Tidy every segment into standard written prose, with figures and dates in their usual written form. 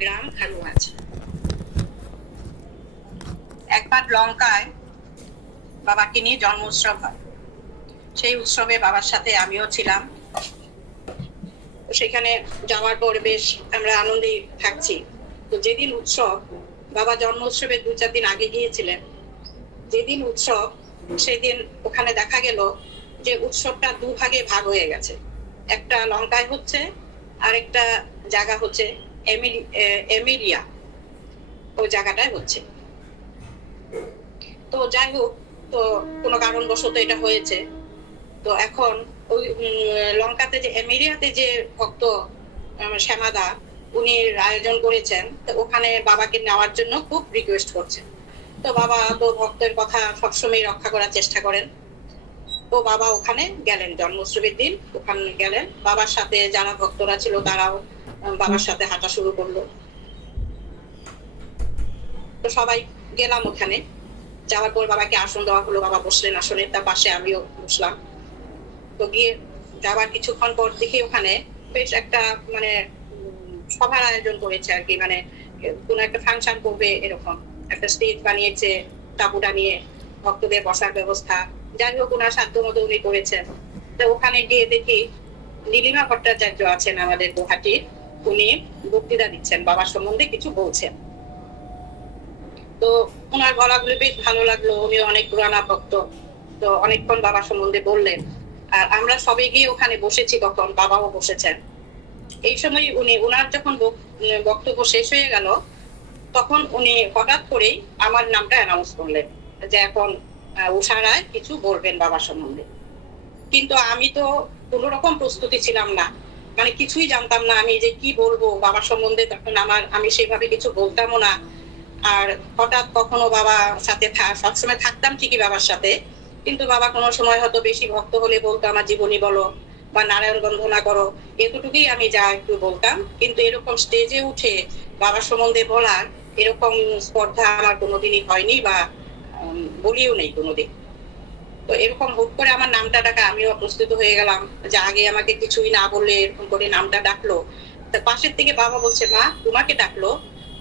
গ্রাম খালুয়াজ। একবার লঙ্কায় বাবাকে নিয়ে জন্ম উৎসব হয়। সেই উৎসবে বাবার সাথে আমিও ছিলাম। সেখানে যাওয়ার পর বেশ আমরা আনন্দে থাকছি। তো যেদিন উৎসব, বাবা জন্ম উৎসবের 2-4 দিন আগে গিয়েছিলেন। যেদিন উৎসব সেদিন ওখানে দেখা গেল যে উৎসবটা 2 ভাগে ভাগ হয়ে গেছে। একটা লঙ্কায় হচ্ছে, আর একটা জায়গা হচ্ছে এমিলিয়া, ওই জায়গাটায় হচ্ছে। তো যাই হোক, তো কোনো কারণবশত এটা হয়েছে। তো এখন ওই লঙ্কাতে যে এমিলিয়াতে যে ভক্ত শ্যামাদা উনি আয়োজন করেছেন, তো ওখানে বাবাকে নেওয়ার জন্য খুব রিকোয়েস্ট করছেন। তো বাবা তো ভক্তের কথা সবসময় রক্ষা করার চেষ্টা করেন। তো বাবা ওখানে গেলেন, জন্ম উৎসবের দিন ওখানে গেলেন। বাবার সাথে যারা ভক্তরা ছিল তারাও বাবার সাথে হাঁটা শুরু করলো। তো সবাই গেলাম ওখানে। যাওয়ার পর বাবাকে আসন দেওয়া হলো, বাবা বসলেন আসনে, তার পাশে আমিও বসলাম। তো গিয়ে যাবার কিছুক্ষণ পর দেখি ওখানে বেশ একটা মানে সভার আয়োজন করেছে আর কি, মানে কোনো একটা ফাংশন করবে এরকম একটা স্টেজ বানিয়েছে, তাঁবুটা নিয়ে ভক্তদের বসার ব্যবস্থা। যাই হোক, ওনার সাধ্য মতো উনি করেছেন। তো ওখানে গিয়ে দেখি নীলিমা ভট্টাচার্য আছেন আমাদের গুয়াহাটির, উনি বক্তৃতা দিচ্ছেন, বাবার সম্বন্ধে কিছু বলছেন। তো ওনার গলাগুলো বেশ ভালো লাগলো, উনি অনেক পুরানা ভক্ত। তো অনেকক্ষণ বাবার সম্বন্ধে বললেন। আর আমরা সবাই গিয়ে ওখানে বসেছি, তখন বাবাও বসেছেন। এই সময় উনি ওনার যখন বক্তব্য শেষ হয়ে গেল, তখন উনি হঠাৎ করেই আমার নামটা অ্যানাউন্স করলেন যে এখন উষা রায় কিছু বলবেন বাবার সম্বন্ধে। কিন্তু আমি তো কোনো রকম প্রস্তুতি ছিলাম না, মানে কিছুই জানতাম না আমি যে কি বলবো বাবার সম্বন্ধে। তখন আমি সেভাবে কিছু বলতামও না। আর হঠাৎ কখনো বাবার সাথে সবসময় থাকতাম ঠিকই বাবার সাথে, কিন্তু বাবা কোনো সময় হয়তো বেশি ভক্ত হলে বলতো আমার জীবনী বলো বা নারায়ণ বন্দনা করো, এতটুকুই আমি যা একটু বলতাম। কিন্তু এরকম স্টেজে উঠে বাবার সম্বন্ধে বলার এরকম স্পর্ধা আমার কোনোদিনই হয়নি, বা বলিও নেই কোনোদিন। তো এরকম হুট করে আমার নামটা ডাকা, আমিও প্রস্তুত হয়ে গেলাম যে আগে আমাকে কিছুই না বললে এরকম করে নামটা ডাকলো। তো পাশের থেকে বাবা বলছে, মা তোমাকে ডাকলো?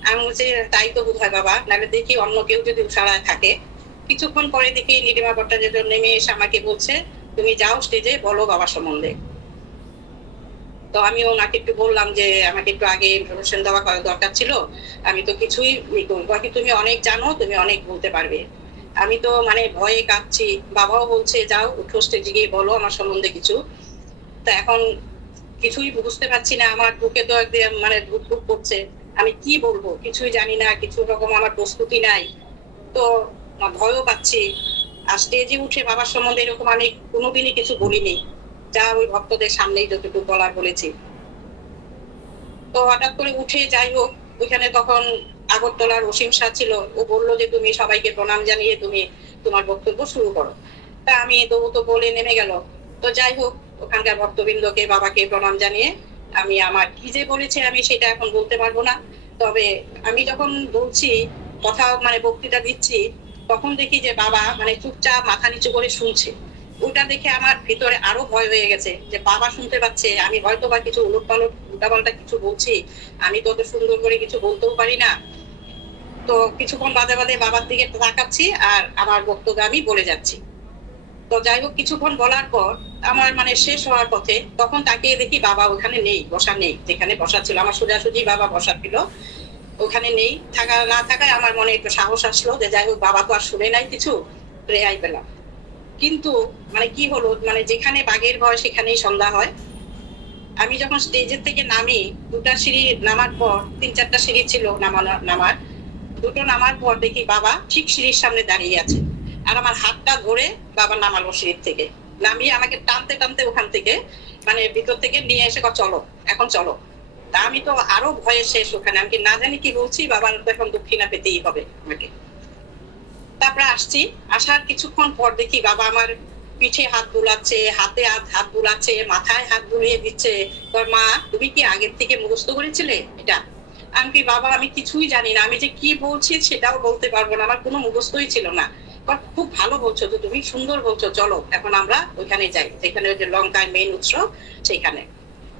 আমি বলছি তাই তো বোধ হয় বাবা, নাহলে দেখি অন্য কেউ যদি উষারায় থাকে। কিছুক্ষণ পরে দেখি নীলিমা ভট্টাচার্য নেমে এসে আমাকে বলছে, তুমি যাও স্টেজে বলো বাবা সম্বন্ধে। তো আমি ওনাকে একটু বললাম যে আমাকে একটু আগে ইনফরমেশন দেওয়া দরকার ছিল, আমি তো কিছুই বাকি তুমি অনেক জানো, তুমি অনেক বলতে পারবে। আমি তো মানে ভয়ে কাঁপছি। বাবাও বলছে যাও উঠো স্টেজে গিয়ে বলো আমার সম্বন্ধে কিছু। তো এখন কিছুই বুঝতে পারছি না, আমার বুকে তো একদম মানে ধুকধুক করছে। আমি কি বলবো কিছুই জানি না, কিছু রকম আমার প্রস্তুতি নাই। তো ভয়ও পাচ্ছি। আর স্টেজে উঠে বাবার সম্বন্ধে এরকম আমি কোনোদিনই কিছু বলিনি, যা ওই ভক্তদের সামনেই যতটুকু বলার বলেছি। তো হঠাৎ করে উঠে যাই হোক, ওইখানে তখন আগরতলার অসীম শাহ ছিল, ও বললো যে তুমি সবাইকে প্রণাম জানিয়ে তুমি তোমার বক্তব্য শুরু করো। তা আমি তো বলে নেমে গেল। তো যাই হোক, ওখানকার ভক্তবৃন্দকে বাবাকে প্রণাম জানিয়ে আমি আমার কি যে বলেছে আমি সেটা এখন বলতে পারবো না। তবে আমি যখন বলছি কথা, মানে বক্তৃতা দিচ্ছি, তখন দেখি যে বাবা মানে চুপচাপ মাথা নিচু করে শুনছে। ওটা দেখে আমার ভিতরে আরো ভয় হয়ে গেছে যে বাবা শুনতে পাচ্ছে, আমি হয়তো বা কিছু উল্টাপাল্টা কিছু বলছি, আমি তো অত সুন্দর করে কিছু বলতেও পারি না। তো কিছুক্ষণ বাদে বাদে বাবার দিকে তাকাচ্ছি আর আমার বক্তব্য আমি বলে যাচ্ছি। তো যাই হোক, কিছুক্ষণ বলার পর আমার মানে শেষ হওয়ার পথে তখন তাকিয়ে দেখি বাবা ওখানে নেই, বসা নেই। যেখানে বসা ছিল আমার সোজাসুজি বাবা বসা ছিল, ওখানে নেই। থাকা না থাকায় আমার মনে একটু সাহস আসলো যে যাই হোক বাবা তো আর শুনে নাই কিছু, রেহাই পেলাম। কিন্তু মানে কি হলো, মানে যেখানে বাঘের ভয় সেখানেই সন্ধ্যা হয়। আমি যখন স্টেজের থেকে নামি, 2টা সিঁড়ি নামার পর, 3-4টা সিঁড়ি ছিল নামার, 2টো নামার পর দেখি বাবা ঠিক সিঁড়ির সামনে দাঁড়িয়ে আছে। আর আমার হাতটা ধরে বাবা নামালো সিঁড়ির থেকে, নামিয়ে আমাকে টানতে টানতে ওখান থেকে মানে ভিতর থেকে নিয়ে এসে চলো এখন চলো। তা আমি তো আরো ভয়ে শেষ ওখানে, আমি না জানি কি বলছি, বাবার তো এখন দক্ষিণা পেতেই হবে আমাকে। তারপরে আসছি, আসার কিছুক্ষণ পর দেখি বাবা আমার পিঠে হাত বুলাচ্ছে, হাতে হাত বুলাচ্ছে, মাথায় হাত বুলিয়ে দিচ্ছে। মা তুমি কি আগের থেকে মুখস্থ করেছিলে এটা? আমি কি বাবা আমি কিছুই জানি না, আমি যে কি বলছি সেটাও বলতে পারবো না, আমার কোনো মুখস্থই ছিল না। খুব ভালো বলছো তো তুমি, সুন্দর বলছো, চলো এখন আমরা ওইখানে যাই যেখানে ওই যে লঙ্কায় মেইন উৎসব সেইখানে।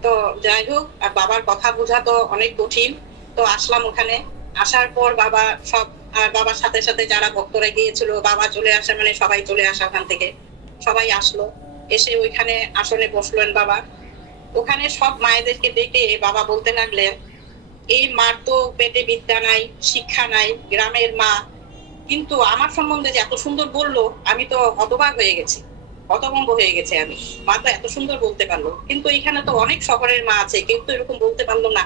তো যাই হোক, আর বাবার কথা বোঝা তো অনেক কঠিন। তো আসলাম ওখানে। আসার পর বাবা সব, বাবার সাথে সাথে যারা ভক্তরা গিয়েছিল, বাবা চলে আসা মানে সবাই চলে আসা, ওখান থেকে সবাই আসলো, এসে ওইখানে আসনে বসলেন বাবা। ওখানে সব মায়েদেরকে ডেকে বাবা বলতে লাগলেন, এই মার তো পেটে বিদ্যা নাই, শিক্ষা নাই, গ্রামের মা, কিন্তু আমার সম্বন্ধে যে এত সুন্দর বললো, আমি তো হতবাক হয়ে গেছি, হতভম্ব হয়ে গেছে। আমি, মা তো এত সুন্দর বলতে পারলো, কিন্তু এখানে তো অনেক শহরের মা আছে, কেউ তো এরকম বলতে পারলো না।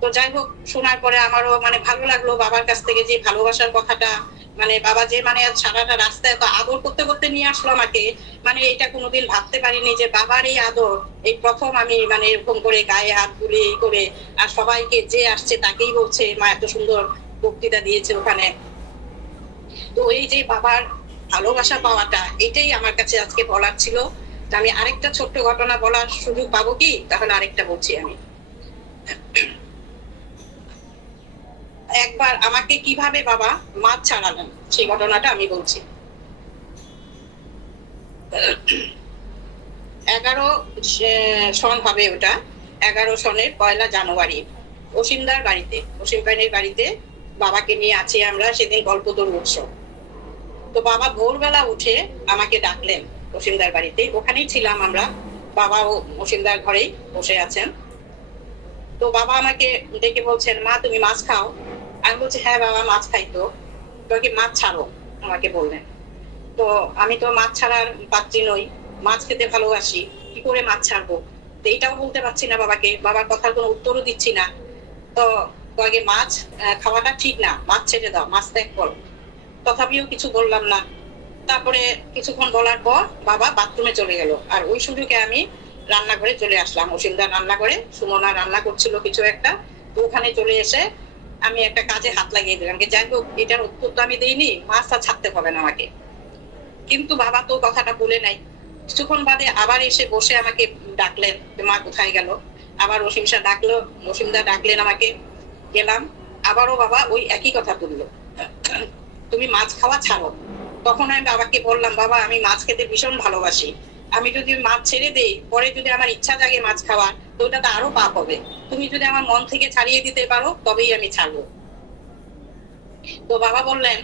তো যাই হোক, শোনার পরে আমারও মানে ভালো লাগলো বাবার কাছ থেকে যে ভালোবাসার কথাটা, মানে বাবা যে মানে সারাটা রাস্তায় তো আদর করতে করতে নিয়ে আসলো আমাকে, মানে এটা কোনোদিন ভাবতে পারিনি যে বাবার এই আদর এই প্রথম আমি মানে এরকম করে গায়ে হাত বুলিয়ে এই করে, আর সবাইকে যে আসছে তাকেই বলছে মা এত সুন্দর বক্তৃতা দিয়েছে ওখানে। তো এই যে বাবার ভালোবাসা পাওয়াটা, এটাই আমার কাছে আজকে বলার ছিল। আমি আরেকটা ছোট্ট ঘটনা বলার সুযোগ পাবো কি? তাহলে আরেকটা বলছি আমি। একবার আমাকে কিভাবে বাবা মাছ ছাড়ালেন সেই ঘটনাটা আমি বলছি। 11 সন হবে ওটা, 11 সনের 1 জানুয়ারি অসীমদার বাড়িতে, অসীম ভাইয়ের বাড়িতে বাবাকে নিয়ে আছি আমরা, সেদিন গল্পতরু উৎসব। তো বাবা ভোরবেলা উঠে আমাকে ডাকলেন অসীমদার বাড়িতে, ওখানেই ছিলাম আমরা, বাবাও অসীমদার ঘরেই বসে আছেন। তো বাবা আমাকে ডেকে বলছেন, মা তুমি মাছ খাও? আমি বলছি হ্যাঁ বাবা মাছ খাই। তো কি মাছ ছাড়ো আমাকে বললেন। তো আমি তো মাছ ছাড়ার পাত্রী নই, মাছ খেতে ভালোবাসি, কি করে মাছ ছাড়বো? তো এইটাও বলতে পারছি না বাবাকে, বাবার কথার কোনো উত্তরও দিচ্ছি না। তো আগে মাছ খাওয়াটা ঠিক না, মাছ ছেড়ে দাও, মাছ ত্যাগ করো। তথাপিও কিছু বললাম না। তারপরে কিছুক্ষণ বলার পর বাবা বাথরুমে চলে গেল, আর ওই সুযোগে আমি রান্নাঘরে চলে আসলাম। অসীমদার রান্নাঘরে সুমনা রান্না করছিল কিছু একটা, তো ওখানে চলে এসে আমি একটা কাজে হাত লাগিয়ে দিলাম, যাই হোক এটার উত্তর তো আমি দিইনি, মাছটা ছাড়তে হবে না আমাকে। কিন্তু বাবা তো কথাটা বলে নাই। কিছুক্ষণ বাদে আবার এসে বসে আমাকে ডাকলেন, মা কোথায় গেল? আবার অসীমদা ডাকলো, অসীমদা ডাকলেন আমাকে, গেলাম। আবারও বাবা ওই একই কথা তুললো, তুমি মাছ খাওয়া ছাড়ো। তখন আমি বাবাকে বললাম, বাবা আমি মাছ খেতে ভীষণ ভালোবাসি, আমি যদি মাছ ছেড়ে দেই, পরে যদি আমার ইচ্ছা জাগে মাছ খাওয়ার, তো ওটা তো আরো পাপ হবে। তুমি যদি আমার মন থেকে ছাড়িয়ে দিতে পারো তবেই আমি ছাড়বো। তো বাবা বললেন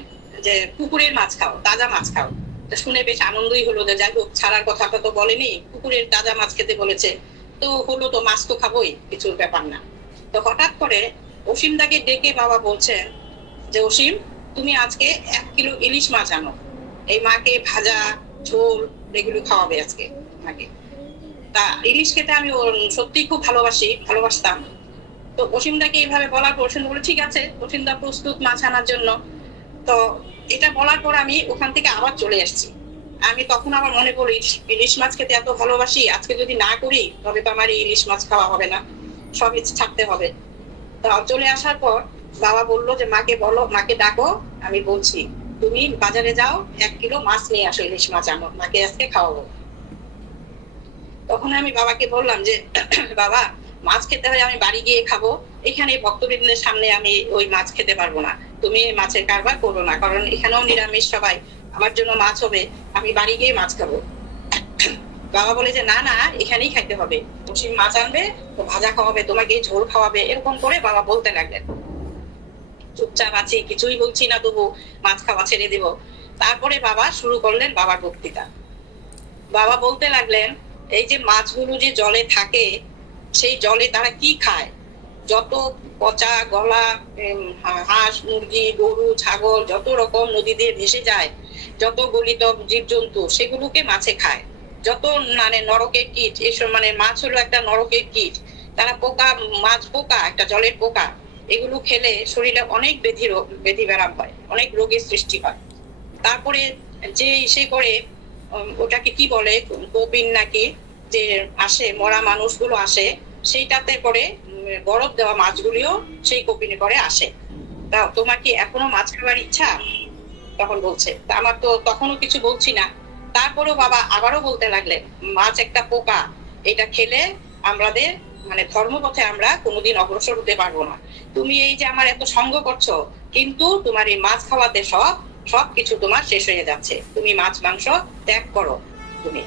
যে পুকুরের মাছ খাও, তাজা মাছ খাও। শুনে বেশ আনন্দই হলো, যে যাই হোক ছাড়ার কথাটা তো বলেনি, পুকুরের তাজা মাছ খেতে বলেছে, তো হলো, তো মাছ তো খাবোই, কিছু ব্যাপার না। তো হঠাৎ করে অসীমদাকে ডেকে বাবা বলছেন যে অসীম তুমি আজকে 1 কিলো ইলিশ মাছ আনো, এই মাকে ভাজা ঝোল এগুলো খাওয়াবে আজকে মাকে। তা ইলিশ খেতে আমি সত্যিই খুব ভালোবাসতাম। তো অসীমদাকে এইভাবে বলার পর অসীম বলে ঠিক আছে, অসীমদা প্রস্তুত মাছ আনার জন্য। তো এটা বলার পর আমি ওখান থেকে আবার চলে আসছি। আমি তখন আমার মনে পড়ি ইলিশ মাছ খেতে এত ভালোবাসি, আজকে যদি না করি তবে তো আমার ইলিশ মাছ খাওয়া হবে না, সব ছাড়তে হবে। তো চলে আসার পর বাবা বললো যে মাকে বলো, মাকে ডাকো, আমি বলছি তুমি বাজারে যাও 1 কিলো মাছ নিয়ে আসো, ইলিশ মাছ আনো, মাকে আজকে খাওয়াবো। তখন আমি বাবাকে বললাম যে বাবা মাছ খেতে হয় আমি বাড়ি গিয়ে খাবো, এখানে ভক্তবৃন্দের সামনে আমি ওই মাছ খেতে পারবো না, তুমি মাছের কারবার করো না, কারণ এখানেও নিরামিষ সবাই, আমার জন্য মাছ হবে, আমি বাড়ি গিয়ে মাছ খাবো। বাবা বলে যে না না এখানেই খাইতে হবে, অসীম মাছ আনবে, তো ভাজা খাওয়াবে, তোমাকে ঝোল খাওয়াবে, এরকম করে বাবা বলতে লাগলেন। চুপচাপ আছি, কিছুই বলছি না, তবু মাছ খাওয়া ছেড়ে দিব। তারপরে বাবা শুরু করলেন বাবার বক্তৃতা। বাবা বলতে লাগলেন এই যে মাছগুলো যে জলে থাকে, সেই জলে তারা কি খায়, যত পচা গলা হাঁস মুরগি গরু ছাগল যত রকম নদী দিয়ে ভেসে যায়, যত গলিত জীবজন্তু সেগুলোকে মাছে খায়। যত মানে নরকের কীট, এসব মানে মাছ হলো একটা নরকের কীট, তারা পোকা, মাছ পোকা, একটা জলের পোকা, এগুলো খেলে শরীরে অনেক ব্যাধি ব্যারাম হয়, অনেক রোগের সৃষ্টি হয়। তারপরে যে ইসে করে ওটাকে কি বলে কপিন নাকি, যে আসে মরা মানুষগুলো আসে, সেইটাতে করে বরফ দেওয়া মাছগুলিও সেই কপিনে করে আসে। তা তোমার কি এখনো মাছ খাবার ইচ্ছা? তখন বলছে, তা আমার তো তখনও কিছু বলছি না। তারপরেও বাবা আবারও বলতে লাগলেন মাছ একটা পোকা, এটা খেলে আমাদের মানে ধর্মপথে আমরা কোনোদিন অগ্রসর হতে পারবো না। তুমি এই যে আমার এত সঙ্গ করছো, কিন্তু তোমার এই মাছ খাওয়াতে সবকিছু তোমার শেষ হয়ে যাচ্ছে, তুমি মাছ মাংস ত্যাগ করো। তুমি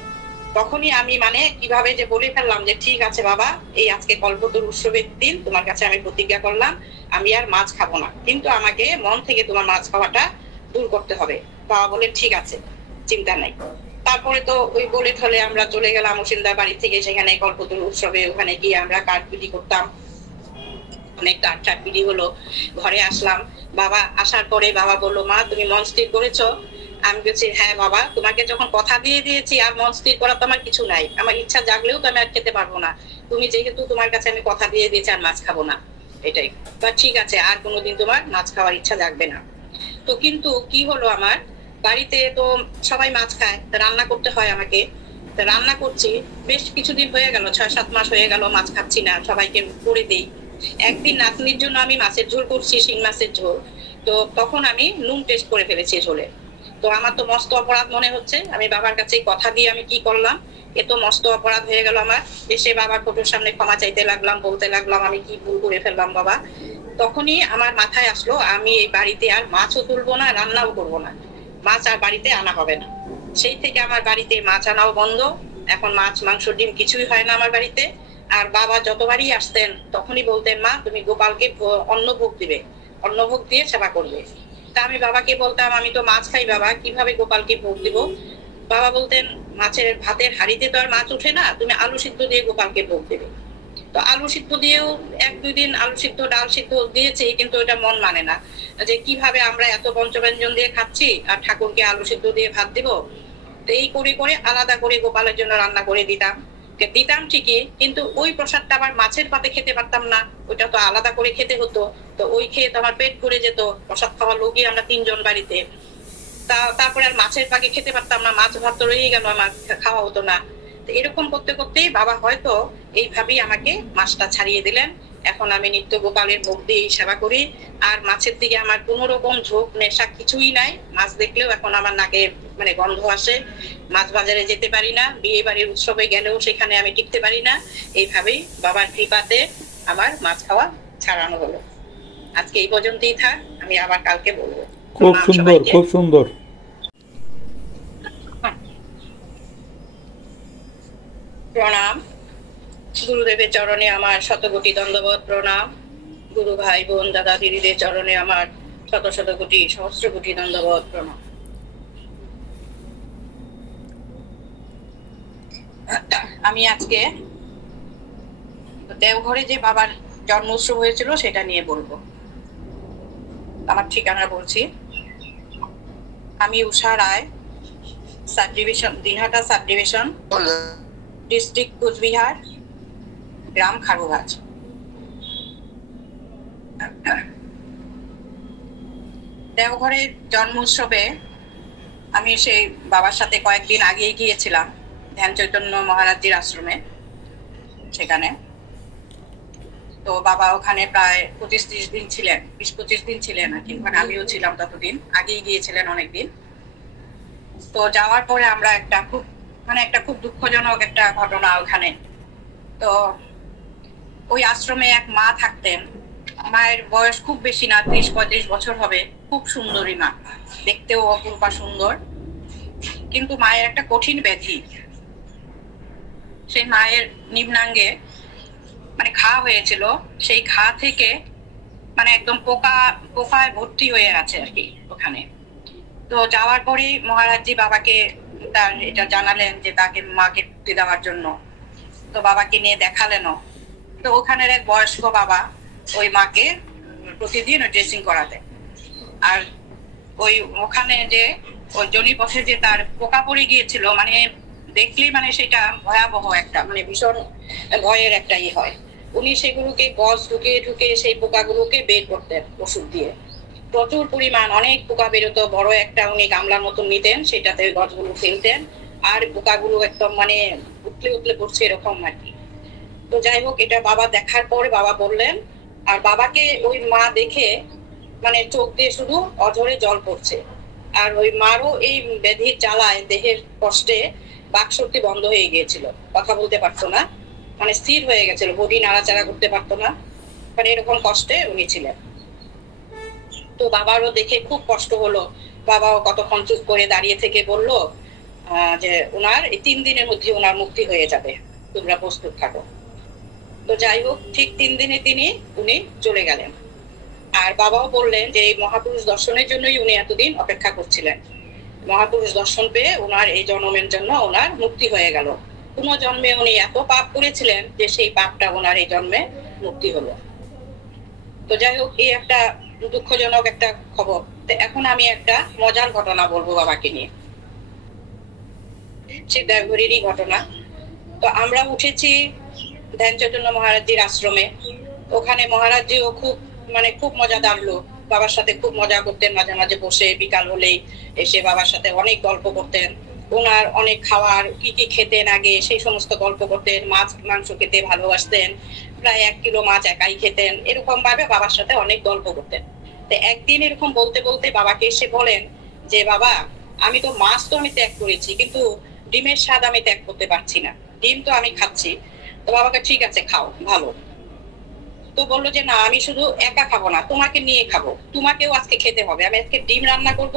তখনই আমি মানে কিভাবে যে বলে ফেললাম যে ঠিক আছে বাবা, এই আজকে কল্পতরু উৎসবের দিন তোমার কাছে আমি প্রতিজ্ঞা করলাম আমি আর মাছ খাবো না, কিন্তু আমাকে মন থেকে তোমার মাছ খাওয়াটা দূর করতে হবে। বাবা বলে ঠিক আছে, চিন্তা নাই। তারপরে তো ওই বলে থলে আমরা চলে গেলাম অসিন্দার বাড়ি থেকে, সেখানে কল্পতরু উৎসবে ওখানে গিয়ে আমরা কাঠ বিলি করতাম, অনেক কাঠ টাঠ বিলি হলো। ঘরে আসলাম, বাবা আসার পরে বাবা বললো মা তুমি মন স্থির করেছো? আমি বলছি হ্যাঁ বাবা, তোমাকে যখন কথা দিয়ে দিয়েছি আর মন স্থির করা তো আমার কিছু নাই, আমার ইচ্ছা জাগলেও তো আমি আর খেতে পারবো না, তুমি যেহেতু তোমার কাছে আমি কথা দিয়ে দিয়েছি আর মাছ খাবো না, এটাই তো ঠিক আছে, আর কোনোদিন তোমার মাছ খাওয়ার ইচ্ছা জাগবে না। তো কিন্তু কি হলো, আমার বাড়িতে তো সবাই মাছ খায়, রান্না করতে হয় আমাকে। রান্না করছি, বেশ কিছুদিন হয়ে গেল, 6-7 মাস হয়ে গেল মাছ খাচ্ছি না, সবাইকে করে দিই। একদিন নাতনির জন্য আমি মাছের ঝোল করছি, শিং মাছের ঝোল। তো তখন আমি নুন টেস্ট করে ফেলেছি ঝোলে। তো আমার তো মস্ত অপরাধ মনে হচ্ছে, আমি বাবার কাছে কথা দিয়ে আমি কি করলাম, এ তো মস্ত অপরাধ হয়ে গেল আমার। এসে বাবার ফটোর সামনে ক্ষমা চাইতে লাগলাম, বলতে লাগলাম আমি কি ভুল করে ফেললাম বাবা। তখনই আমার মাথায় আসলো আমি এই বাড়িতে আর মাছও তুলবো না, রান্নাও করবো না, মাছ আর বাড়িতে আনা হবে না। সেই থেকে আমার বাড়িতে মাছ আনাও বন্ধ, এখন মাছ মাংস ডিম কিছুই হয় না আমার বাড়িতে। আর বাবা যতবারই আসতেন তখনই বলতেন মা তুমি গোপালকে অন্নভোগ দিবে, অন্নভোগ দিয়ে সেবা করবে। তা আমি বাবাকে বলতাম আমি তো মাছ খাই বাবা, কিভাবে গোপালকে ভোগ দিব? বাবা বলতেন মাছের ভাতের হাঁড়িতে তো আর মাছ উঠে না, তুমি আলু সিদ্ধ দিয়ে গোপালকে ভোগ দেবে। তো আলু সিদ্ধ দিয়েও 1-2 দিন আলু সিদ্ধ ডাল সিদ্ধ দিয়েছি, কিন্তু ওটা মন মানে না যে কিভাবে আমরা এত পঞ্চব্যঞ্জন দিয়ে খাচ্ছি আর ঠাকুরকে আলু সিদ্ধ দিয়ে ভাত দিব। তো এই করে করে আলাদা করে গোপালের জন্য রান্না করে দিতাম, দিতাম ঠিকই, কিন্তু ওই প্রসাদটা আবার মাছের পাতে খেতে পারতাম না, ওইটা তো আলাদা করে খেতে হতো। তো ওই খেয়ে তো আমার পেট ভরে যেত, প্রসাদ খাওয়া লোকই আমরা 3 জন বাড়িতে। তারপরে আর মাছের পাকে খেতে পারতাম না, মাছ ভাত তো রয়েই গেল, আমার খাওয়া হতো না। তো এরকম করতে করতেই বাবা হয়তো এইভাবেই আমাকে মাছটা ছাড়িয়ে দিলেন। এখন আমি নিত্য গোপালের ভোগ দিয়ে সেবা করি, আর মাছের দিকে আমার কোনো রকম ঝোঁক নেশা কিছুই নাই। মাছ দেখলেও এখন আমার নাকে মানে গন্ধ আসে, মাছ বাজারে যেতে পারি না, বিয়ে বাড়ির উৎসবে গেলেও সেখানে আমি টিকতে পারি না। এইভাবেই বাবার কৃপাতে আমার মাছ খাওয়া ছাড়ানো হলো। আজকে এই পর্যন্তই থাক, আমি আবার কালকে বলবো। খুব সুন্দর, খুব সুন্দর। প্রণাম। গুরুদেবের চরণে আমার শতকোটি দণ্ডবত প্রণাম। গুরু ভাই বোন দাদা দিদিদের চরণে আমার শত শত কোটি সহস্র কোটি দণ্ডবত প্রণাম। আমি আজকে দেওঘরে যে বাবার জন্ম উৎসব হয়েছিল সেটা নিয়ে বলবো। আমার ঠিকানা বলছি, আমি Usha Roy, sub division Dinhata sub division, district Coochbehar, গ্রাম খারুঘাট। দেওঘরের জন্ম উৎসবে আমি সেই বাবার সাথে কয়েকদিন আগেই গিয়েছিলাম ধ্যান চৈতন্য মহারাজজির আশ্রমে, সেখানে। তো বাবা ওখানে প্রায় 25-30 দিন ছিলেন, 20-25 দিন ছিলেন আর কি, মানে আমিও ছিলাম ততদিন, আগেই গিয়েছিলেন অনেকদিন। তো যাওয়ার পরে আমরা একটা খুব দুঃখজনক একটা ঘটনা ওখানে। তো ওই আশ্রমে এক মা থাকতেন, মায়ের বয়স খুব বেশি না, 30-35 বছর হবে, খুব সুন্দরী মা, দেখতেও অপরূপা সুন্দর, কিন্তু মায়ের একটা কঠিন ব্যাধি। সেই মায়ের নিম্নাঙ্গে মানে ঘা হয়েছিল, সেই ঘা থেকে মানে একদম পোকায় ভর্তি হয়ে আছে আর কি ওখানে। তো যাওয়ার পরে মহারাজজি বাবাকে তার এটা জানালেন যে তাকে মাকে মুক্তি দেওয়ার জন্য। তো বাবাকে নিয়ে দেখালেনও। তো ওখানের এক বয়স্ক বাবা ওই মাকে প্রতিদিন ড্রেসিং করাতেন। আর ওখানে যে ওই জনিপথে যে তার পোকা পড়ে গিয়েছিল, মানে দেখলেই মানে সেটা ভয়াবহ একটা, মানে ভীষণ ভয়ের একটা হয়। উনি সেগুলোকে গজ ঢুকে ঢুকে সেই পোকাগুলোকে বের করতেন ওষুধ দিয়ে। প্রচুর পরিমাণ অনেক পোকা বেরোতো, বড় একটা উনি গামলার মতন নিতেন, সেটাতে গজগুলো ফেলতেন, আর পোকাগুলো একদম মানে উতলে উতলে পড়ছে এরকম আর কি। তো যাই হোক, এটা বাবা দেখার পর বাবা বললেন, আর বাবাকে ওই মা দেখে মানে চোখ দিয়ে শুধু অঝরে জল পড়ছে। আর ওই মারও এই ব্যাধির জ্বালায় দেহের কষ্টে বাকশক্তি বন্ধ হয়ে গিয়েছিল, কথা বলতে পারতো না, মানে স্থির হয়ে গেছিল, বডি নাড়াচাড়া করতে পারতো না, মানে এরকম কষ্টে উনি ছিলেন। তো বাবারও দেখে খুব কষ্ট হলো। বাবাও কতক্ষণ চুপ করে দাঁড়িয়ে থেকে বলল যে ওনার এই 3 দিনের মধ্যে ওনার মুক্তি হয়ে যাবে, তোমরা প্রস্তুত থাকো। তো যাই হোক, ঠিক 3 দিনে উনি চলে গেলেন। আর বাবাও বললেন যে এই মহাপুরুষ দর্শনের জন্যই উনি এতদিন অপেক্ষা করছিলেন। মহাপুরুষ দর্শন পেয়ে ওনার এই জন্মের জন্য ওনার মুক্তি হয়ে গেল। কোন জন্মে উনি এত পাপ করেছিলেন যে সেই পাপটা ওনার এই জন্মে মুক্তি হলো। তো যাই হোক, এই একটা দুঃখজনক একটা খবর। তো এখন আমি একটা মজার ঘটনা বলবো বাবাকে নিয়ে, সিদ্ধারঘড়িরই ঘটনা। তো আমরা উঠেছি ধ্যান চৈতন্য মহারাজজির আশ্রমে। ওখানে মহারাজজিও খুব মজাদার লোক। বাবার সাথে খুব মজা করতেন, মাঝে মাঝে বসে বিকাল হলেই এসে বাবার সাথে অনেক গল্প করতেন। ওনার অনেক খাওয়ার কি কি খেতেন আগে সেই সমস্ত গল্প করতেন। মাছ মাংস খেতে ভালোবাসতেন, প্রায় 1 কিলো মাছ একাই খেতেন। এরকম ভাবে বাবার সাথে অনেক গল্প করতেন। তো একদিন এরকম বলতে বলতে বাবাকে এসে বলেন যে বাবা, আমি তো মাছ তো আমি ত্যাগ করেছি, কিন্তু ডিমের স্বাদ আমি ত্যাগ করতে পারছি না। ডিম তো আমি খাচ্ছি। তো বাবাকে ঠিক আছে, খাও, ভালো। তো বললো যে না, আমি শুধু একা খাবো না, তোমাকে নিয়ে খাবো, তোমাকেও আজকে খেতে হবে। আমি আজকে ডিম রান্না করব,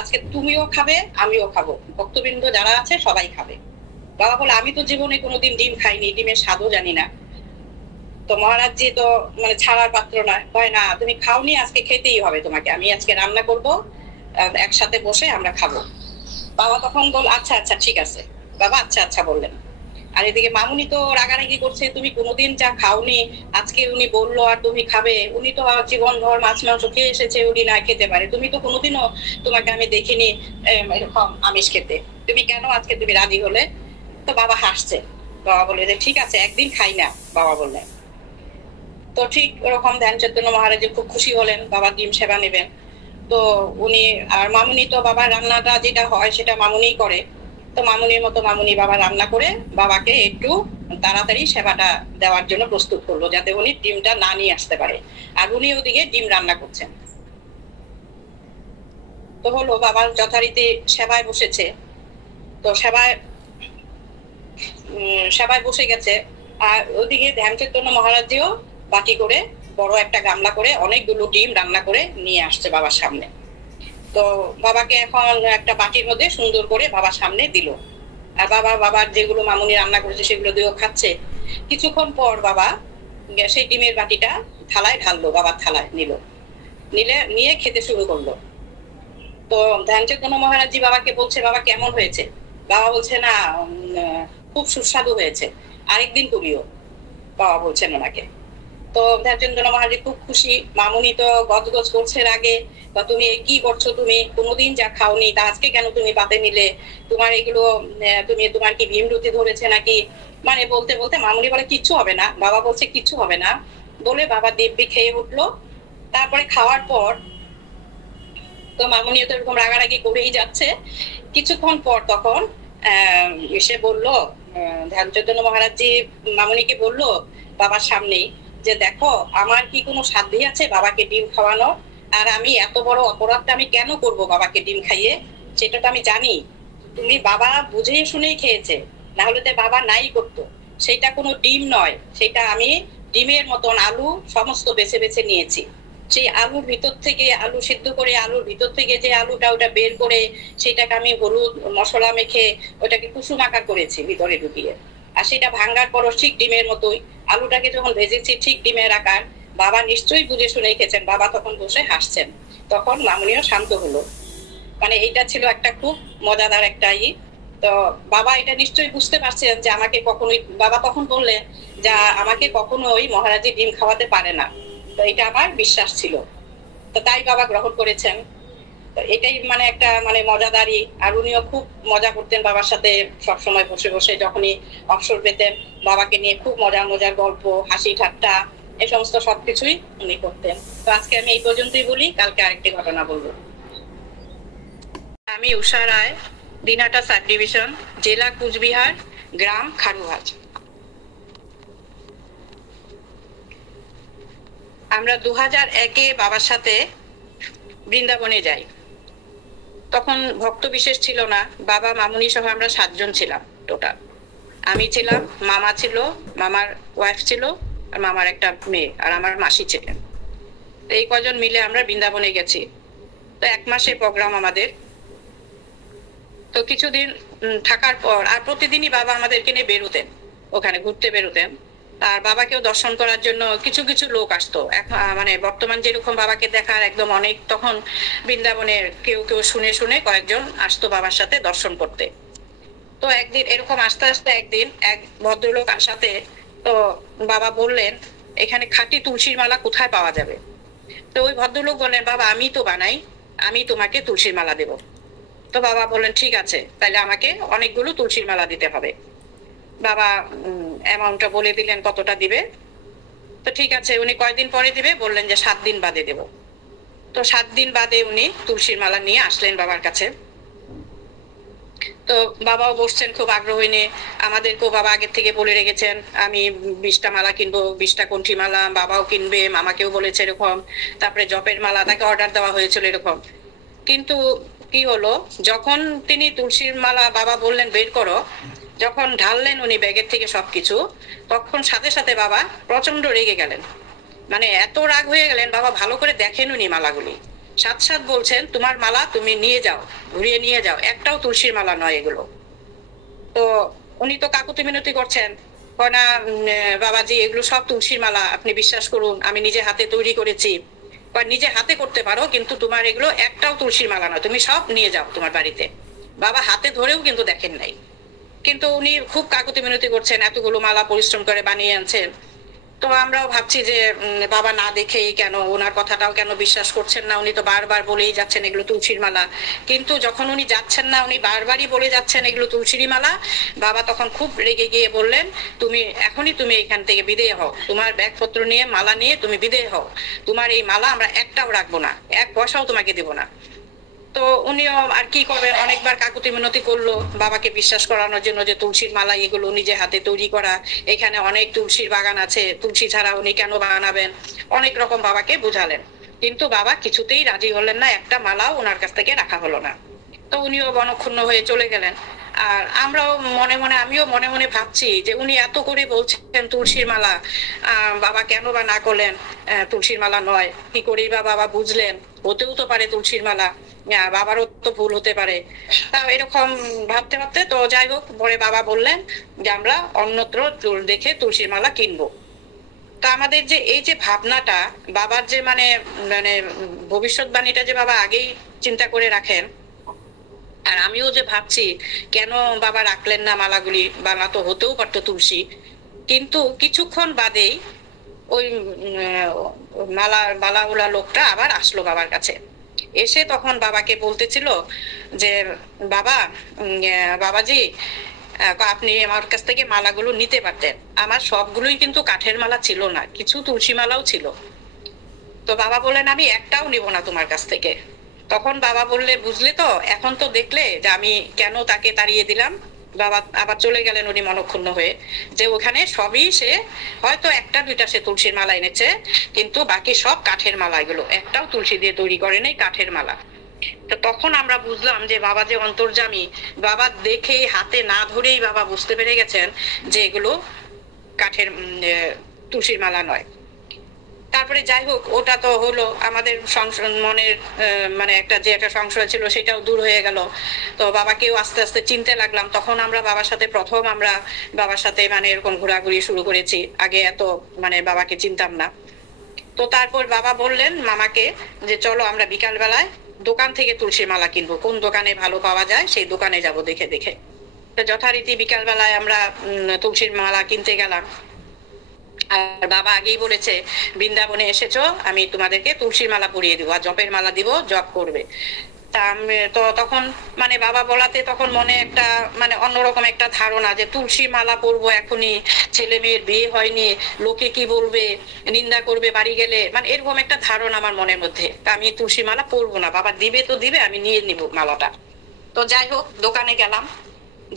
আজকে তুমিও খাবে, আমিও খাবো, ভক্তবৃন্দ যারা আছে সবাই খাবে। বাবা বলে আমি তো জীবনে কোনোদিন ডিম খাইনি, ডিমের স্বাদও জানি না। তো মহারাজজি তো ছাড়ার পাত্র নয়, হয় না তুমি খাওনি, আজকে খেতেই হবে তোমাকে, আমি আজকে রান্না করব, একসাথে বসে আমরা খাবো। বাবা তখন বল আচ্ছা আচ্ছা ঠিক আছে। বাবা আচ্ছা আচ্ছা বললেন। আর এদিকে মামুনি তো রাগারাগি করছে, তুমি কোনোদিন যা খাওনি, আজকে উনি বললো আর তুমি খাবে। উনি তো জীবন ভর মাছ মাংস খেয়ে এসেছে, উনি না খেতে পারে। তুমি তো কোনোদিনও, তোমাকে আমি দেখিনি এরকম আমিষ খেতে, তুমি কেন আজকে তুমি রাজি হলে? তো বাবা হাসছে। বাবা বলে যে ঠিক আছে, একদিন খাই না, বাবা বললেন। তো ঠিক ওরকম ধ্যান চৈতন্য মহারাজ খুব খুশি হলেন, বাবা ডিম সেবা নেবেন। তো উনি আর মামুনি তো বাবার রান্নাটা যেটা হয় সেটা মামুনিই করে। তো মামুনির মতো মামুনি বাবা রান্না করে বাবাকে একটু তাড়াতাড়ি সেবাটা দেওয়ার জন্য প্রস্তুত করলো, যাতে উনি ডিমটা না নিয়ে আসতে পারে। আর উনি ওদিকে ডিম রান্না করছেন। তো হলো, বাবার যথারীতি সেবায় বসেছে। তো সেবায় বসে গেছে। আর ওদিকে ধ্যান চৈতন্য মহারাজজিও বাটি করে, বড় একটা গামলা করে অনেকগুলো ডিম রান্না করে নিয়ে আসছে বাবার সামনে। তো বাবাকে এখন একটা বাটির মধ্যে সুন্দর করে বাবার সামনে দিল। আর বাবার যেগুলো মামুনি রান্না করেছে সেগুলো দিয়েও খাচ্ছে। কিছুক্ষণ পর বাবা সেই ডিমের বাটিটা থালায় ঢাললো, বাবার থালায় নিয়ে খেতে শুরু করলো। তো ধ্যান চৈতন্য মহারাজজি বাবাকে বলছে, বাবা কেমন হয়েছে? বাবা বলছে না, খুব সুস্বাদু হয়েছে, আরেকদিন করিও, বাবা বলছেন ওনাকে। তো ধ্যান চৈতন্য মহারাজ খুব খুশি। মামুনি তো গজগজ করছে আগে, বা তুমি কি করছো, তুমি কোনোদিন যা খাওনি তা আজকে কেন তুমি পাতে নিলে, তোমার এগুলো তোমার কি ভীমরুতি ধরেছে নাকি? বলতে বলতে মামুনি বলে কিচ্ছু হবে না। বাবা বলছে কিচ্ছু হবে না বলে বাবা দিব্যি খেয়ে উঠলো। তারপরে খাওয়ার পর তো মামুনিও তো এরকম রাগারাগি করেই যাচ্ছে। কিছুক্ষণ পর তখন এসে বললো, ধ্যান চৈতন্য মহারাজজি মামুনিকে বললো বাবার সামনেই যে দেখো, আমার কি কোনো সাধ্য আছে বাবাকে ডিম খাওয়ানো? আর আমি এত বড় অপরাধটা আমি কেন করব বাবাকে ডিম খাইয়ে? সেটা তো আমি জানি। তুমি বাবা বুঝে শুনেই খেয়েছে, না হলে তো বাবা নাই করতো। সেটা কোনো ডিম নয়, সেটা আমি ডিমের মতন আলু সমস্ত বেছে বেছে নিয়েছি। সেই আলুর ভিতর থেকে, আলু সিদ্ধ করে আলুর ভিতর থেকে যে আলুটা ওটা বের করে সেটাকে আমি হলুদ মশলা মেখে ওটাকে কুসুম আকার করেছি ভিতরে ঢুকিয়ে। আর সেটা ভাঙ্গার পরও ঠিক ডিমের মতোই, আলুটাকে যখন ভেজেছি ঠিক ডিমের আকার। বাবা নিশ্চয়ই বুঝে শুনে খেয়েছেন। বাবা তখন বসে হাসছেন। তখন মামুনিও শান্ত হলো। এইটা ছিল একটা খুব মজাদার একটা তো বাবা এটা নিশ্চয়ই বুঝতে পারছেন যে আমাকে কখনোই, বাবা তখন বললেন যে আমাকে কখনোই মহারাজি ডিম খাওয়াতে পারে না। তো এটা আমার বিশ্বাস ছিল। তো তাই বাবা গ্রহণ করেছেন। তো এটাই একটা মজাদারি। আর উনিও খুব মজা করতেন বাবার সাথে, সবসময় বসে বসে যখনই অবসর পেতেন বাবাকে নিয়ে খুব মজার মজার গল্প, হাসি ঠাট্টা, এই সমস্ত সবকিছুই উনি করতেন। তো আজকে আমি এই পর্যন্তই বলি, কালকে আরেকটি ঘটনা বলবো। আমি উষা রায়, দিনহাটা সাব ডিভিশন, জেলা কুচবিহার, গ্রাম খারুহাট। আমরা 2001-এ বাবার সাথে বৃন্দাবনে যাই। তখন ভক্ত বিশেষ ছিল না, বাবা মামুনি সহ আমরা 7 জন ছিলাম টোটাল। আমি ছিলাম, মামা ছিল, মামার ওয়াইফ ছিল, আর মামার একটা মেয়ে, আর আমার মাসি ছিলেন। তো এই কজন মিলে আমরা বৃন্দাবনে গেছি। তো 1 মাসের প্রোগ্রাম আমাদের। তো কিছুদিন থাকার পর আর প্রতিদিনই বাবা আমাদেরকে নিয়ে বেরোতেন, ওখানে ঘুরতে বেরোতেন। আর বাবাকেও দর্শন করার জন্য কিছু কিছু লোক আসতো। মানে বর্তমান যেরকম বাবাকে দেখার একদম অনেক, তখন বৃন্দাবনের কেউ কেউ শুনে শুনে কয়েকজন আসতো বাবার সাথে দর্শন করতে। তো একদিন এরকম আস্তে আস্তে একদিন এক ভদ্রলোক সাথে, তো বাবা বললেন এখানে খাঁটি তুলসীর মালা কোথায় পাওয়া যাবে। তো ওই ভদ্রলোক বললেন, বাবা আমি তো বানাই, আমি তোমাকে তুলসীর মালা দেব। তো বাবা বললেন ঠিক আছে, তাহলে আমাকে অনেকগুলো তুলসীর মালা দিতে হবে। বাবা অ্যামাউন্টটা বলে দিলেন কতটা দিবে। তো ঠিক আছে, উনি কয়দিন পরে দিবে বললেন যে 7 দিন বাদে দেব। তো 7 দিন বাদে উনি তুলসীর মালা নিয়ে আসলেন বাবার কাছে। তো বাবাও বসছেন খুব আগ্রহ নিয়ে, আমাদেরকেও বাবা আগের থেকে বলে রেখেছেন আমি 20টা মালা কিনবো, 20টা কণ্ঠী মালা বাবাও কিনবে, মামাকেও বলেছে এরকম। তারপরে জপের মালা তাকে অর্ডার দেওয়া হয়েছিল এরকম। কিন্তু কি হলো, যখন তিনি তুলসীর মালা বাবা বললেন বের করো, যখন ঢাললেন উনি ব্যাগের থেকে সবকিছু, তখন সাথে সাথে বাবা প্রচন্ড রেগে গেলেন। মানে এত রাগ হয়ে গেলেন, বাবা ভালো করে দেখেন উনি মালাগুলি। সাথ সাথ বলছেন তোমার মালা তুমি নিয়ে যাও, ঘুরিয়ে নিয়ে যাও, একটাও তুলসীর মালা নয় এগুলো। তো উনি তো কাকুতি মিনতি করছেন, কয় না বাবাজি এগুলো সব তুলসীর মালা, আপনি বিশ্বাস করুন আমি নিজে হাতে তৈরি করেছি। নিজে হাতে করতে পারো, কিন্তু তোমার এগুলো একটাও তুলসীর মালা নয়, তুমি সব নিয়ে যাও তোমার বাড়িতে। বাবা হাতে ধরেও কিন্তু দেখেন নাই, কিন্তু উনি খুব কাকুতি মিনতি করছেন, এতগুলো মালা পরিশ্রম করে বানিয়ে আনছেন। তো আমরাও ভাবছি যে বাবা না দেখেই কেন, ওনার কথাটাও কেন বিশ্বাস করছেন না, উনি তো বারবার বলেই যাচ্ছেন এগুলো তুলসীর মালা। কিন্তু যখন উনি যাচ্ছেন না, উনি বারবারই বলে যাচ্ছেন এগুলো তুলসীর মালা, বাবা তখন খুব রেগে গিয়ে বললেন তুমি এখনই তুমি এখান থেকে বিদেয় হও, তোমার ব্যাগপত্র নিয়ে মালা নিয়ে তুমি বিদেয় হও, তোমার এই মালা আমরা একটাও রাখবো না, 1 পয়সাও তোমাকে দেবো না। তো উনিও আর কি করবেন, অনেকবার কাকুতি মিনতি করলো বাবাকে বিশ্বাস করানোর জন্য যে তুলসীর মালা এগুলো নিজে হাতে তৈরি করা, এখানে অনেক তুলসীর বাগান আছে, তুলসী ছাড়া উনি কেন বানাবেন, অনেক রকম বাবাকে বুঝালেন। কিন্তু বাবা কিছুতেই রাজি হলেন না, একটা মালাও ওনার কাছ থেকে রাখা হলো না। তো উনিও মনক্ষুণ্ণ হয়ে চলে গেলেন। আর আমরাও মনে মনে, আমিও মনে মনে ভাবছি যে উনি এত করে বলছেন তুলসীর মালা, বাবা কেন বা না করলেন তুলসীর মালা নয়, কি করেই বা বাবা বুঝলেন, হতেও তো পারে তুলসীর মালা, বাবারও তো ভুল হতে পারে। তা এরকম ভাবতে ভাবতে, তো যাই হোক পরে বাবা বললেন যে আমরা অন্যত্র দেখে তুলসীর মালা কিনবো। তো আমাদের যে এই যে ভাবনাটা, বাবার যে মানে মানে ভবিষ্যৎবাণীটা যে বাবা আগেই চিন্তা করে রাখেন, আর আমিও যে ভাবছি কেন বাবা রাখলেন না মালাগুলি, বাংলা তো হতেও পারতো তুলসী। কিন্তু কিছুক্ষণ বাদেই ওই মালাওয়ালা লোকটা আবার আসলো বাবার কাছে, এসে তখন বাবাকে বলতেছিল যে বাবা, বাবাজি আপনি আমার কাছ থেকে মালাগুলো নিতে পারতেন, আমার সবগুলোই কিন্তু কাঠের মালা ছিল না, কিছু তুলসী মালাও ছিল। তো বাবা বললেন আমি একটাও নিব না তোমার কাছ থেকে। তখন বাবা বললে বুঝলে তো, এখন তো দেখলে যে আমি কেন তাকে তাড়িয়ে দিলাম। বাবা আবার চলে গেলেন উনি মনক্ষুণ্ণ হয়ে, যে ওখানে সবই সে হয়তো 1-2টা সে তুলসীর মালা এনেছে, কিন্তু বাকি সব কাঠের মালা, এগুলো একটাও তুলসী দিয়ে তৈরি করে নাই, কাঠের মালা। তো তখন আমরা বুঝলাম যে বাবা যে অন্তর্যামী, বাবা দেখেই হাতে না ধরেই বাবা বুঝতে পেরে গেছেন যে এগুলো কাঠের তুলসীর মালা নয়। তারপরে যাই হোক, ওটা তো হলো আমাদের মনের মানে একটা যে একটা সংশয় ছিল সেটাও দূর হয়ে গেল। তো বাবাকেও আস্তে আস্তে চিনতে লাগলাম, তখন আমরা বাবার সাথে প্রথম আমরা বাবার সাথে মানে এরকম ঘোরাঘুরি শুরু করেছি, আগে এত মানে বাবাকে চিনতাম না। তো তারপর বাবা বললেন মামাকে যে চলো আমরা বিকাল বেলায় দোকান থেকে তুলসীর মালা কিনবো, কোন দোকানে ভালো পাওয়া যায় সেই দোকানে যাব দেখে দেখে। তো যথারীতি বিকাল বেলায় আমরা তুলসীর মালা কিনতে গেলাম। আর বাবা আগেই বলেছে বৃন্দাবনে এসেছো, আমি তোমাদেরকে তুলসীর মালা পরিয়ে দিব, আর জপের মালা দিব, জপ করবে। তা তো তখন মানে বাবা বলাতে তখন মনে একটা মানে অন্যরকম একটা ধারণা যে তুলসী মালা পরবো এখনই, ছেলে মেয়ের বিয়ে হয়নি, লোকে কি বলবে, নিন্দা করবে বাড়ি গেলে, মানে এরকম একটা ধারণা আমার মনের মধ্যে। তা আমি তুলসী মালা পরবো না, বাবা দিবে তো দিবে, আমি নিয়ে নিব মালাটা। তো যাই হোক দোকানে গেলাম,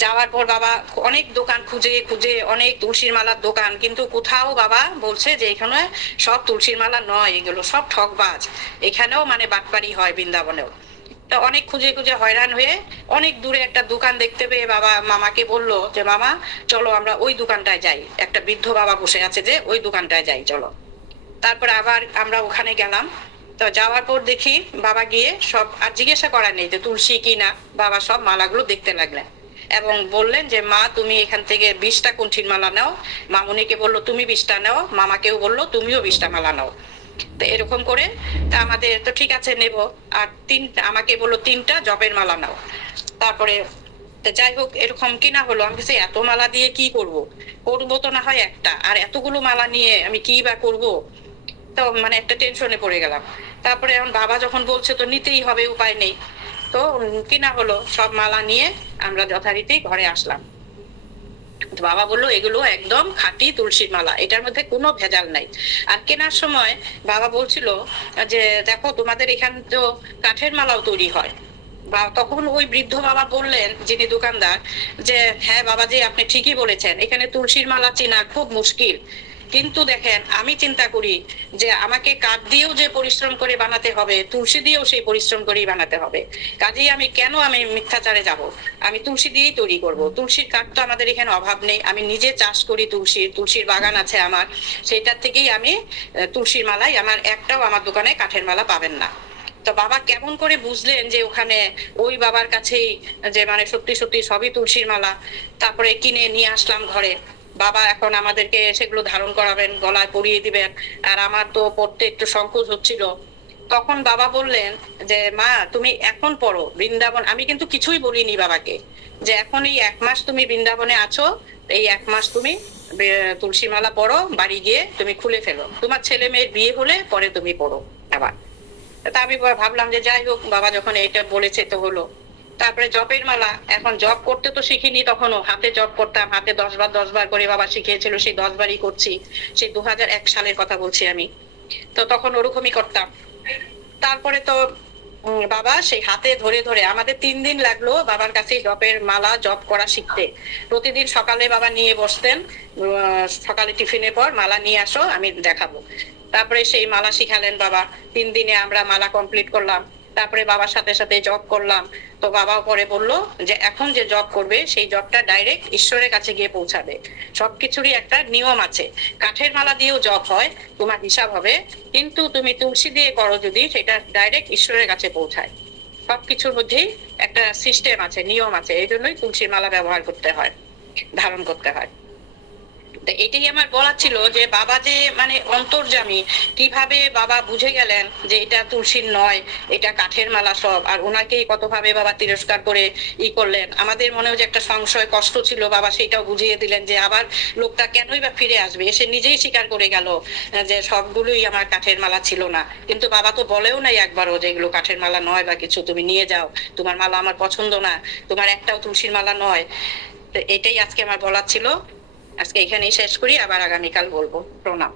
যাওয়ার পর বাবা অনেক দোকান খুঁজে খুঁজে, অনেক তুলসীর মালার দোকান, কিন্তু কোথাও বাবা বলছে যে এখানে সব তুলসীর মালা নয়, এগুলো সব ঠকবাজ, এখানেও মানে বাটপারি হয় বৃন্দাবনেও। তো অনেক খুঁজে খুঁজে হয়রান হয়ে অনেক দূরে একটা দোকান দেখতে পেয়ে বাবা মামাকে বললো যে মামা চলো আমরা ওই দোকানটায় যাই, একটা বৃদ্ধ বাবা বসে আছে যে ওই দোকানটায় যাই চলো। তারপরে আবার আমরা ওখানে গেলাম। তো যাওয়ার পর দেখি বাবা গিয়ে সব, আর জিজ্ঞাসা করার নেই যে তুলসী কি না, বাবা সব মালাগুলো দেখতে লাগলেন। এবং বললেন যে মা তুমি এখান থেকে 20টা কণ্ঠির মালা নাও। মামুনিকে বললো তুমি 20টা নাও, মামাকেও বললো তুমিও 20টা মালা নাও। তো এরকম করে তা আমাদের তো ঠিক আছে নেব। আর আমাকে বললো 3টা জবের মালা নাও। তারপরে যাই হোক এরকম কিনা হলো। আমি বলছি এত মালা দিয়ে কি করব, করবো তো না হয় একটা, আর এতগুলো মালা নিয়ে আমি কি বা করবো। তো মানে একটা টেনশনে পড়ে গেলাম। তারপরে এখন বাবা যখন বলছে তো নিতেই হবে, উপায় নেই। তো কিনা হলো, সব মালা নিয়ে আমরা যথারীতি ঘরে আসলাম। বাবা বললো এগুলো একদম খাঁটি তুলসীর মালা, এটার মধ্যে কোনো ভেজাল নাই। আর কেনার সময় বাবা বলছিল যে দেখো তোমাদের এখানে তো কাঠের মালাও তৈরি হয়। বা তখন ওই বৃদ্ধ বাবা বললেন, যিনি দোকানদার, যে হ্যাঁ বাবাজি আপনি ঠিকই বলেছেন, এখানে তুলসীর মালা চেনা খুব মুশকিল। কিন্তু দেখেন আমি চিন্তা করি যে আমাকে কাঠ দিয়েও যে পরিশ্রম করে বানাতে হবে, তুলসী দিয়েও সেই পরিশ্রম করেই বানাতে হবে। কাজেই আমি মিথ্যাচারে যাব, আমি তুলসী দিয়েই তৈরি করব। তুলসীর কাঠ তো আমাদের এখানে অভাব নেই, আমি নিজে চাষ করি, তুলসীর বাগান আছে আমার, সেটার থেকেই আমি তুলসীর মালাই, আমার একটাও আমার দোকানে কাঠের মালা পাবেন না। তো বাবা কেমন করে বুঝলেন যে ওখানে ওই বাবার কাছেই যে মানে সত্যি সত্যি সবই তুলসীর মালা। তারপরে কিনে নিয়ে আসলাম ঘরে। বাবা এখন আমাদেরকে সেগুলো ধারণ করাবেন, গলায় পরিয়ে দিবেন। আর আমার তো পড়তে একটু সংকোচ হচ্ছিল। তখন বাবা বললেন যে মা তুমি এখন পড়ো বৃন্দাবন। আমি কিন্তু কিছুই বলিনি বাবাকে, যে এখন এই 1 মাস তুমি বৃন্দাবনে আছো, এই 1 মাস তুমি তুলসী মালা পড়ো, বাড়ি গিয়ে তুমি খুলে ফেলো, তোমার ছেলে মেয়ের বিয়ে হলে পরে তুমি পড়ো আবার। তা আমি ভাবলাম যে যাই হোক, বাবা যখন এটা বলেছে তো হলো। তারপরে জবের মালা, এখন জব করতে তো শিখিনি, তখনও হাতে জব করতাম, হাতে 10 বার করে বাবা শিখিয়েছিল, সেই 10 বারই করছি। সেই 2001 সালের কথা বলছি আমি। তো তখন ওরকমই করতাম। তারপরে তো বাবা সেই হাতে ধরে ধরে আমাদের 3 দিন লাগলো বাবার কাছে জবের মালা জব করা শিখতে। প্রতিদিন সকালে বাবা নিয়ে বসতেন, সকালে টিফিনের পর মালা নিয়ে আসো আমি দেখাবো। তারপরে সেই মালা শিখালেন বাবা। 3 দিনে আমরা মালা কমপ্লিট করলাম। তারপরে বাবার সাথে সাথে জব করলাম। তো বাবা পরে বললো যে এখন যে জব করবে সেই জবটা ডাইরেক্ট ঈশ্বরের কাছে গিয়ে পৌঁছাবে। সবকিছুরই একটা নিয়ম আছে। কাঠের মালা দিয়েও জব হয়, তোমার হিসাব হবে, কিন্তু তুমি তুলসী দিয়ে করো যদি, সেটা ডাইরেক্ট ঈশ্বরের কাছে পৌঁছায়। সবকিছুর মধ্যেই একটা সিস্টেম আছে, নিয়ম আছে, এই জন্যই তুলসীর মালা ব্যবহার করতে হয়, ধারণ করতে হয়। এটাই আমার বলা ছিল যে বাবা যে মানে অন্তর্যামী, কিভাবে বাবা বুঝে গেলেন যে এটা তুলসীর নয়, এটা কাঠের মালা সব, আর ওনাকেই কতভাবে বাবা তিরস্কার করে করলেন। আমাদের মনেও যে একটা সংশয় কষ্ট ছিল, বাবা সেটাও বুঝিয়ে দিলেন যে আবার লোকটা কেনই বা ফিরে আসবে। এসে নিজেই স্বীকার করে গেল যে সবগুলোই আমার কাঠের মালা ছিল না। কিন্তু বাবা তো বলেও নাই একবারও যে এগুলো কাঠের মালা নয় বা কিছু, তুমি নিয়ে যাও, তোমার মালা আমার পছন্দ না, তোমার একটাও তুলসীর মালা নয়। তো এটাই আজকে আমার বলার ছিল। আজকে এখানেই শেষ করি, আবার আগামীকাল বলবো। প্রণাম।